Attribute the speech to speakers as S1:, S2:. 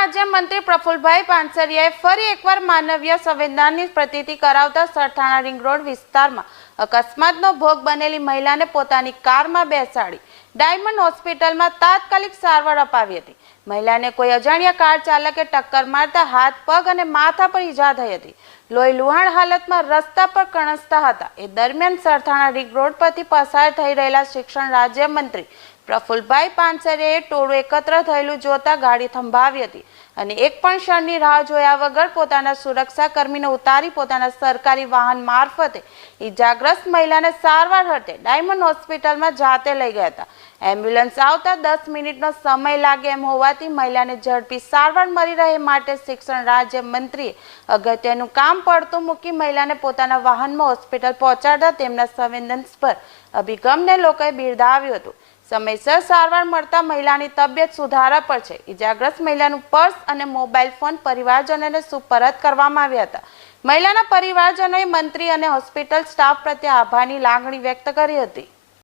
S1: પ્રફુલભાઈ પાનસરિયાએ ફરી એકવાર માનવીય સંવેદનાની પ્રતીતિ કરાવતા સરથાણા રિંગ રોડ વિસ્તારમાં અકસ્માતનો ભોગ બનેલી મહિલાને પોતાની કારમાં બેસાડી ડાયમંડ હોસ્પિટલમાં તાત્કાલિક સારવાર અપાવી હતી. મહિલાને કોઈ અજાણ્યા કાર ચાલકે ટક્કર મારતા હાથ, પગ અને માથા પર ઈજા થઈ હતી. લોહી લુહાણ હાલતમાં રસ્તા પર કણસતા હતા. એ દરમિયાન સરથાણા રિંગ રોડ પરથી પસાર થઈ રહેલા શિક્ષણ રાજ્યમંત્રી પ્રફુલભાઈ પાનસરેએ ટોળું એકત્ર થયેલું જોતા ગાડી થંભાવી હતી અને એક પણ ક્ષણની રાહ જોયા વગર પોતાના સુરક્ષા કર્મીને ઉતારી પોતાના સરકારી વાહન મારફતે ઈજાગ્રસ્ત મહિલાને સારવાર અર્થે ડાયમંડ હોસ્પિટલમાં જાતે લઈ ગયા હતા. એમ્બ્યુલન્સ આવતા દસ મિનિટનો સમય લાગે એમ હોવાથી મહિલાને ઝડપી સારવાર મળી રહે માટે શિક્ષણ રાજ્ય મંત્રીએ અગત્યનું કામ પડતું મૂકી મહિલાને પોતાના વાહનમાં હોસ્પિટલ પહોંચાડતા તેમના સંવેદનસ્પર અભિગમને લોકોએ બિરદાવ્યું હતું. સમયસર સારવાર મળતા મહિલાની તબિયત સુધારા પર છે. ઇજાગ્રસ્ત મહિલાનું પર્સ અને મોબાઈલ ફોન પરિવારજનોને સુપરત કરવામાં આવ્યા હતા. મહિલાના પરિવારજનોએ મંત્રી અને હોસ્પિટલ સ્ટાફ પ્રત્યે આભારની લાગણી વ્યક્ત કરી હતી.